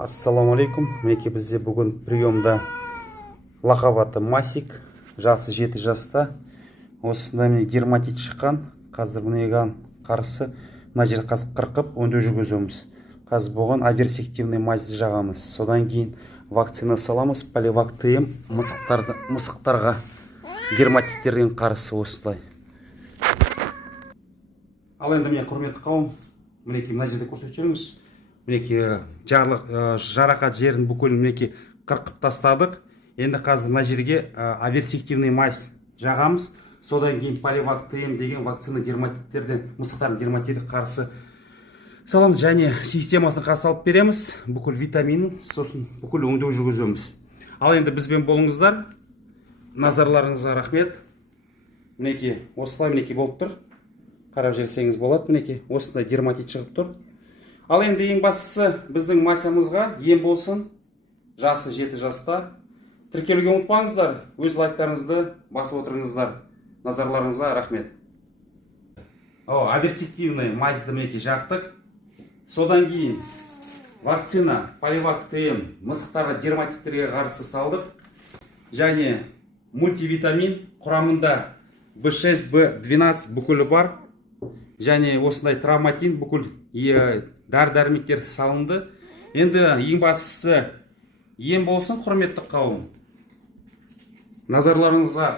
Ассалаумалейкум. Мінекей бізде бүгін приемда лақап аты Масик, жасы 7 жаста. Осында міне дерматит шыққан. Қазір мұнеған қарсы мына жер қазір қырқып өңдеу жүргіземіз. Қазір болған аверсективный мазь жағамыз. Содан кейін вакцина саламыз. Поливак ТМ мысықтарға дерматиттерден қарсы осылай. Ал енді міне құрметті қауым, мінекей мына жерде көрсетеміз. Мінекей жарақат жерін бүкіл мінекей қырқып тастадық. Енді қазір мына жерге аверсективный мазь жағамыз. Содан кейін поливак ТМ деген вакцина дерматиттерден, мысықтардың дерматиті қарсы саламыз және системасын қасалып береміз. Бүкіл витаминін, сосын бүкіл өңдеу жүргіземіз. Ал енді бізбен болыңыздар. Назарларыңызға рахмет. Мінекей осылай мінекей болып тұр. Қарап жерсеңіз болады. Мінекей осындай дерматит шығып тұр. Ал енді ең бастысы біздің масямызға ем болсын. Жасы 7 жаста. Тіркелуге ұмытпаңыздар. Өз лайктарыңызды басып отырыңыздар. Назарларыңызға рахмет. Аверсективный мазьды мінекей жақтық. Содан кейін вакцина поливак ТМ мысықтарға дерматиттерге қарсы салдық. Және мультивитамин құрамында B6, B12 бүкілі бар. Және осындай травматин бүкіл дәрі-дәрмектер салынды. Енді ең бастысы ем болсын, құрметті қауым. Назарларыңызға